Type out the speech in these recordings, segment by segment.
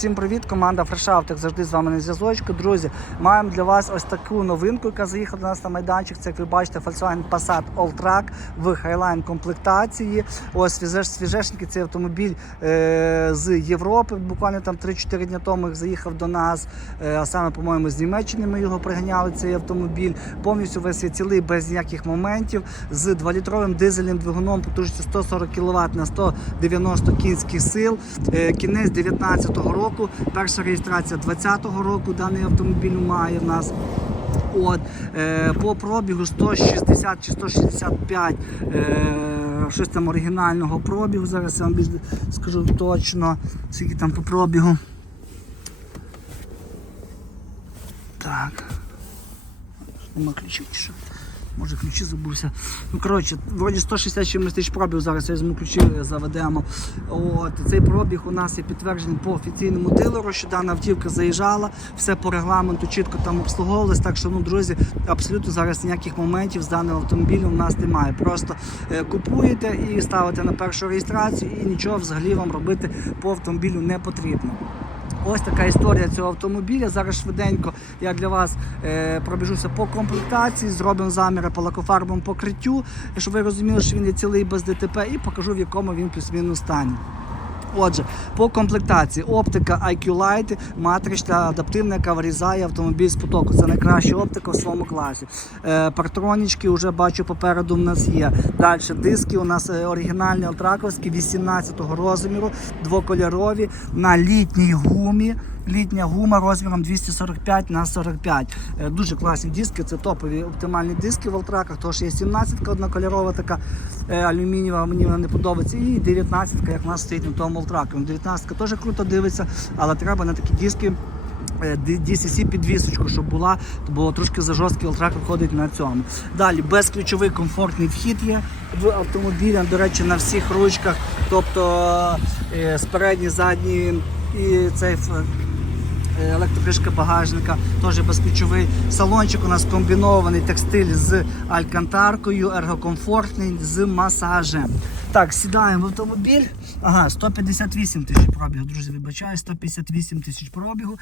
Всім привіт, команда Фрешафт, як завжди з вами на зв'язочку. Друзі, маємо для вас ось таку новинку, яка заїхала до нас на майданчик. Це як ви бачите, Volkswagen Passat Alltrack в Highline комплектації. Ось свіжеш, свіжешненький цей автомобіль е, з Європи. Буквально там 3-4 дні тому як заїхав до нас. Е, а саме, по-моєму, з Німеччини ми його приганяли. Цей автомобіль повністю весь є цілий без ніяких моментів. З 2-літровим дизельним двигуном потужністю 140 кВт на 190 кінських сил. Е, кінець 19-го року. Перша реєстрація 20-го року даний автомобіль має в нас. От, е, по пробігу 160 чи 165 е, щось там оригінального пробігу. Зараз я вам скажу точно, скільки там по пробігу. Так. Нема ключів чи що? Може ключі забувся. Ну коротше, вроді 160 чимось тисяч пробіг, зараз я візьму ключі, заведемо. От, цей пробіг у нас є підтверджений по офіційному дилеру, що дана автівка заїжджала, все по регламенту чітко там обслуговувалось. Так що, ну, друзі, абсолютно зараз ніяких моментів з даним автомобілем у нас немає. Просто е, купуєте і ставите на першу реєстрацію, і нічого взагалі вам робити по автомобілю не потрібно. Ось така історія цього автомобіля. Зараз швиденько я для вас е, пробіжуся по комплектації, зробимо заміри по лакофарбовому покриттю, щоб ви розуміли, що він є цілий без ДТП, і покажу в якому він плюс-мінус стані. Отже, по комплектації оптика IQ Light, матрична адаптивна, яка вирізає автомобіль з потоку. Це найкраща оптика в своєму класі. Е, партронічки вже бачу попереду в нас є. Далі диски у нас е, оригінальні алтраковські 18-го розміру, двокольорові на літній гумі. Літня гума розміром 245 на 45. Е, Дуже класні диски, це топові оптимальні диски в алтраках. Тож є 17-ка однокольорова така е, алюмінієва, мені вона не подобається. І 19 як в нас стоїть на тому алтраку. 19 теж круто дивиться, але треба на такі диски. е, DCC підвісочку, щоб була, було трошки за жорсткий алтрак виходить на цьому. Далі безключовий комфортний вхід є в автомобілі, до речі, на всіх ручках, тобто е, спередні, задні і цей Е, електрокришка багажника, теж безключовий. Салончик у нас комбінований текстиль з алькантаркою, ергокомфортний з масажем. Так, сідаємо в автомобіль. Ага, 158 тисяч пробігу, друзі, вибачаю, 158 тисяч пробігу.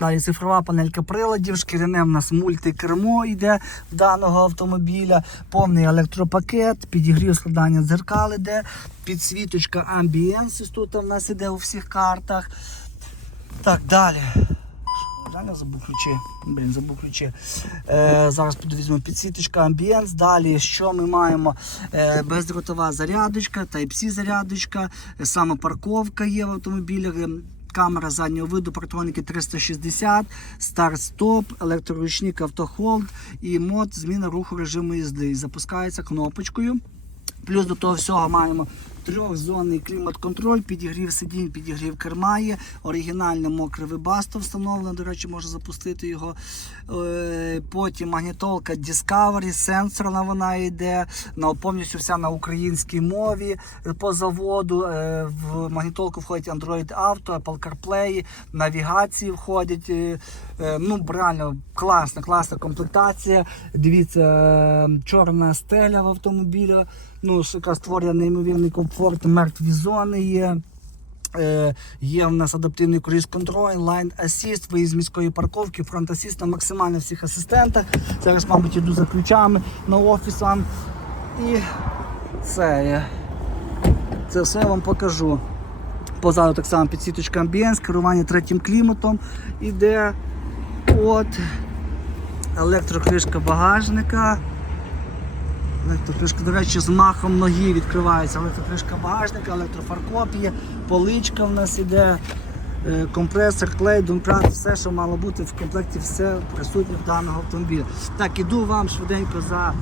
Далі цифрова панелька приладів, шкіряне в нас мультикермо йде в даного автомобіля, повний електропакет, підігрів складання дзеркал іде, підсвіточка ось тут в нас іде у всіх картах. Так, далі. Реально забув ключі. Блін, забув ключі. Е, зараз піду візьму підсвіточка Ambience. Далі що ми маємо? Е, бездротова зарядочка, Type-C зарядочка, е, самопарковка є в автомобілях. е, Камера заднього виду, партроники 360, старт-стоп, електроручник автохолд і мод зміна руху режиму їзди. Запускається кнопочкою. Плюс до того всього маємо трьохзонний клімат-контроль, підігрів сидінь, підігрів керма є, оригінальне мокре вибасто встановлено, до речі, можна запустити його. Е, Потім магнітолка Discovery, сенсорна вона йде, повністю вся на українській мові е, по заводу. Е, В магнітолку входить Android Auto, Apple CarPlay, навігації входять. Ну, реально класна, класна комплектація. Дивіться, чорна стеля в автомобілі, ну, яка створює неймовірний комфорт, мертві зони є. Е, Є в нас адаптивний круїз контроль, лайн асіст, виїзд з міської парковки, фронт асіст на максимально всіх асистентах. Зараз, мабуть, йду за ключами на офіс вам. І це. Це все я вам покажу. Позаду так само підсвіточка амбієнс, керування третім кліматом іде. От. Електрокришка багажника. Електрокришка, до речі, з махом ноги відкривається. Електрокришка багажника, електрофаркоп поличка в нас іде, е, компресор, клей, домкрат, все, що мало бути в комплекті, все присутнє в даного автомобіля. Так, іду вам швиденько за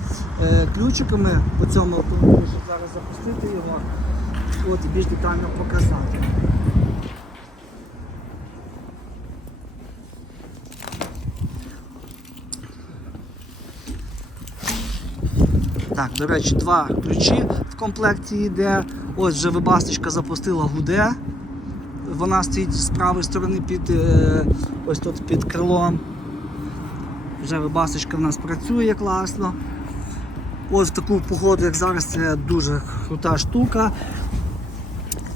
е, ключиками по цьому автомобілю, щоб зараз запустити його от, і більш детально показати. Так, до речі, два ключі в комплекті йде. Ось вже вибасточка запустила гуде. Вона стоїть з правої сторони під е, ось тут під крилом. Вже вибасточка в нас працює класно. Ось в таку погоду, як зараз, це дуже крута штука.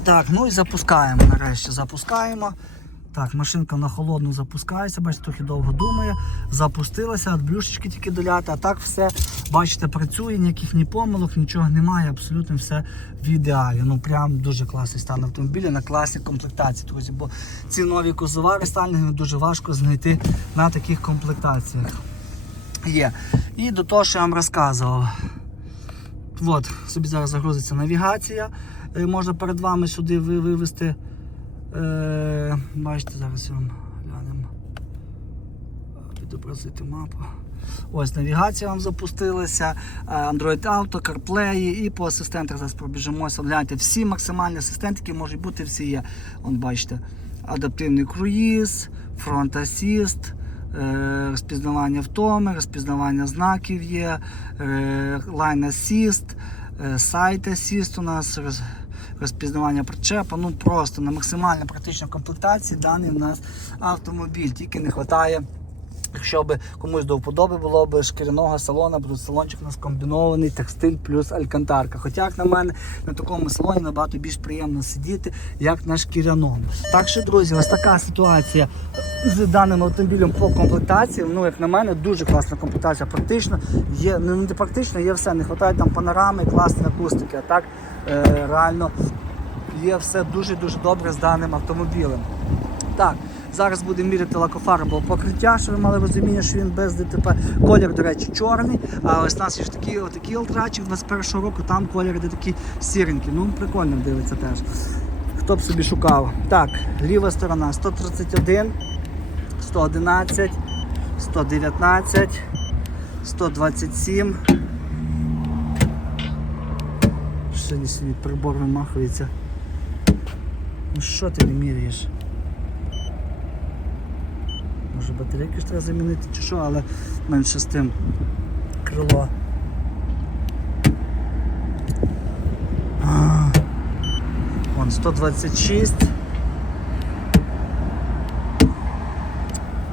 Так, ну і запускаємо нарешті. Запускаємо. Так, машинка на холодну запускається, бачите, трохи довго думає. Запустилася, от блюшечки тільки доляти, а так все, бачите, працює, ніяких ні помилок, нічого немає, абсолютно все в ідеалі. Ну прям дуже класний стан автомобіля на класній комплектації, друзі. Бо ці нові кузова рестайлінги дуже важко знайти на таких комплектаціях. Є. І до того, що я вам розказував. От, собі зараз загрузиться навігація. Е, Можна перед вами сюди ви- вивести. Е, бачите, зараз вам глянемо. Відобразити мапу. Ось навігація вам запустилася, е, Android Auto, CarPlay і по асистентах зараз пробіжимося. Гляньте, всі максимальні асистенти, які можуть бути, всі є. Вон бачите, адаптивний круїз, фронт асіст, е, розпізнавання втоми, розпізнавання знаків є, е, Line Assist, е, Assist у нас. Роз- Розпізнавання причепа, ну просто на максимально практичній комплектації даний у нас автомобіль. Тільки не вистачає, якщо би комусь до вподоби було б шкіряного салона, бо тут салончик у нас комбінований текстиль плюс алькантарка. Хоча, як на мене, на такому салоні набагато більш приємно сидіти, як на шкіряному. Так що, друзі, ось така ситуація з даним автомобілем по комплектації. Ну, як на мене, дуже класна комплектація. Практично є, ну не практично, є все. Не вистачає там панорами, класної акустики. А так реально є все дуже-дуже добре з даним автомобілем. Так, зараз будемо міряти лакофарбове покриття, щоб ви мали розуміння, що він без ДТП. Колір, до речі, чорний. А ось у нас є ж такі отакі алтрачі 21 року, там колір іде такий сіренький. Ну, прикольно дивиться теж. Хто б собі шукав. Так, ліва сторона 131, 111, 119, 127. Не собі прибор вимахується. Ну що ти не міряєш? Може батарейки ж треба замінити чи що, але менше з тим крило. Вон 126.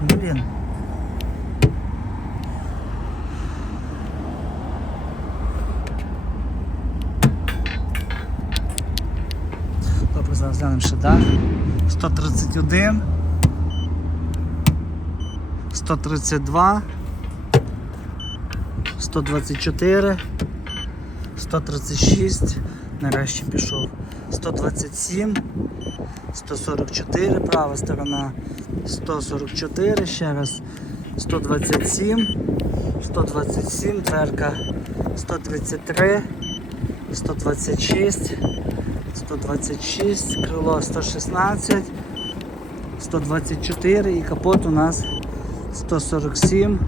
Блін. Добре, далі. 131. 132, 124, 136, нарешті пішов, 127, 144, права сторона, 144, ще раз, 127, 127, дверка, 133, 126, 126, крило 116, 124 і капот у нас 147,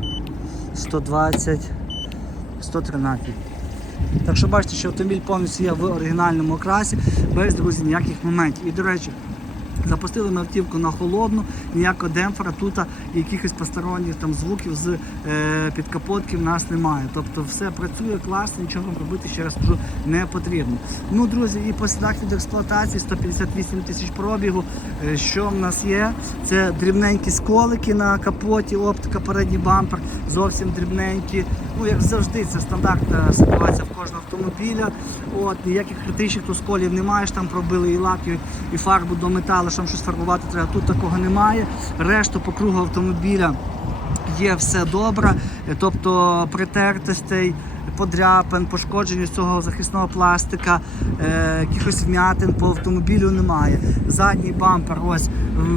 120, 113. Так що бачите, що автомобіль повністю є в оригінальному окрасі, без друзі, ніяких моментів. І до речі, запустили ми автівку на холодну, ніякого демпфера, тут якихось посторонніх там звуків з е, підкапотки в нас немає. Тобто все працює класно, нічого робити, ще раз кажу, не потрібно. Ну, друзі, і по слідах від експлуатації 158 тисяч пробігу. Е, Що в нас є? Це дрібненькі сколики на капоті, оптика, передній бампер, зовсім дрібненькі. Ну, як завжди, це стандартна ситуація в кожного автомобіля. От, ніяких критичних тут сколів немає, там пробили і лак, і, фарбу до металу, що там щось фарбувати треба. Тут такого немає. Решту по кругу автомобіля є все добре, тобто притертостей, подряпин, пошкоджень з цього захисного пластика, е, якихось вмятин по автомобілю немає. Задній бампер ось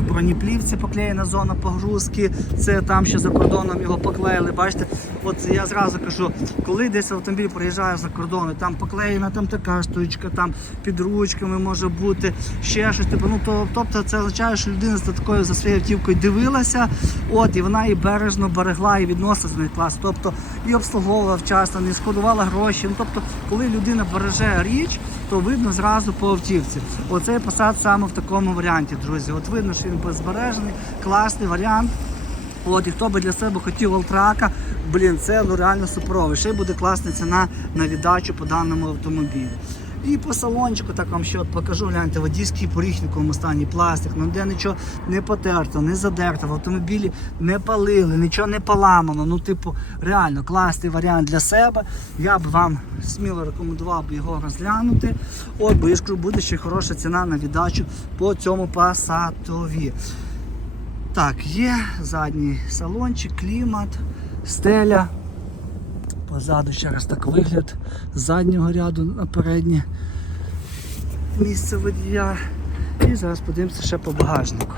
бронеплівці поклеєна зона погрузки. Це там ще за кордоном його поклеїли. Бачите, от я зразу кажу, коли десь автомобіль проїжджає за кордон, там поклеєна там така штучка, там під ручками може бути ще щось. Типу, ну то тобто це означає, що людина за такою за своєю автівкою дивилася, от і вона і бережно берегла і відносилася до неї клас. Тобто і обслуговувала вчасно, не шкодувала гроші. Ну тобто, коли людина береже річ, то видно зразу по автівці. Оцей посад саме в такому варіанті, друзі. От видно, що він збережений, класний варіант. От, і хто би для себе хотів Алтрака, блін, це ну, реально суперовий. Ще й буде класна ціна на віддачу по даному автомобілю. І по салончику так вам ще от покажу, гляньте, водійський поріг в якому стані, пластик, ну де нічого не потерто, не задерто, в автомобілі не палили, нічого не поламано. Ну, типу, реально класний варіант для себе. Я б вам сміло рекомендував би його розглянути. От, бо я ж буде ще хороша ціна на віддачу по цьому пасатові. Так, є задній салончик, клімат, стеля. Позаду ще раз так вигляд з заднього ряду на переднє місце водія. І зараз подивимося ще по багажнику.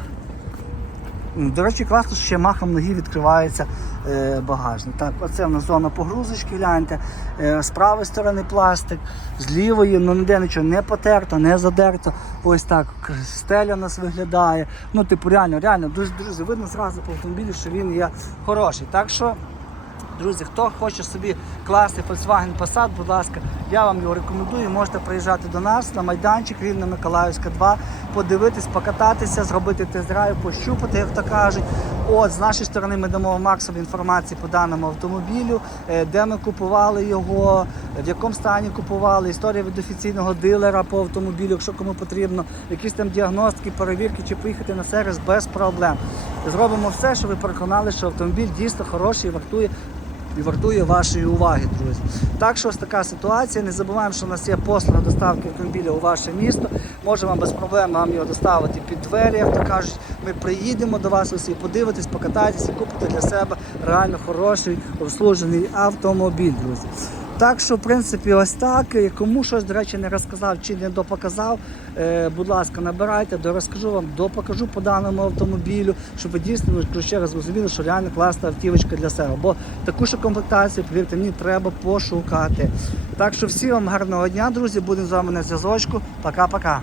До речі, класно, що ще махом ноги відкривається е, багажник. Так, оце в нас зона погрузочки, гляньте. Е, з правої сторони пластик, з лівої, ну ніде нічого не потерто, не задерто. Ось так стеля у нас виглядає. Ну, типу, реально, реально, дуже друзі, видно зразу по автомобілю, що він є хороший. Так що. Друзі, хто хоче собі класний Volkswagen Passat, будь ласка, я вам його рекомендую. Можете приїжджати до нас на майданчик Рівна Миколаївська 2, подивитись, покататися, зробити тест-драйв, пощупати, як то кажуть. От з нашої сторони ми дамо максимум інформації по даному автомобілю, е, де ми купували його, в якому стані купували, історія від офіційного дилера по автомобілю, якщо кому потрібно, якісь там діагностики, перевірки чи поїхати на сервіс без проблем. Зробимо все, щоб ви переконали, що автомобіль дійсно хороший і вартує і вартує вашої уваги, друзі. Так що ось така ситуація. Не забуваємо, що у нас є послуга доставки автомобіля у ваше місто. Можемо без проблем вам його доставити під двері, як то кажуть. Ми приїдемо до вас усі, подивитись, покатайтесь і купите для себе реально хороший обслужений автомобіль, друзі. Так що, в принципі, ось так. Кому щось, до речі, не розказав чи не допоказав, е, будь ласка, набирайте, дорозкажу вам, допокажу по даному автомобілю, щоб ви дійсно ну, ще раз розуміли, що реально класна автівочка для себе. Бо таку ж комплектацію, повірте, мені треба пошукати. Так що всім вам гарного дня, друзі. Будемо з вами на зв'язочку. Пока-пока.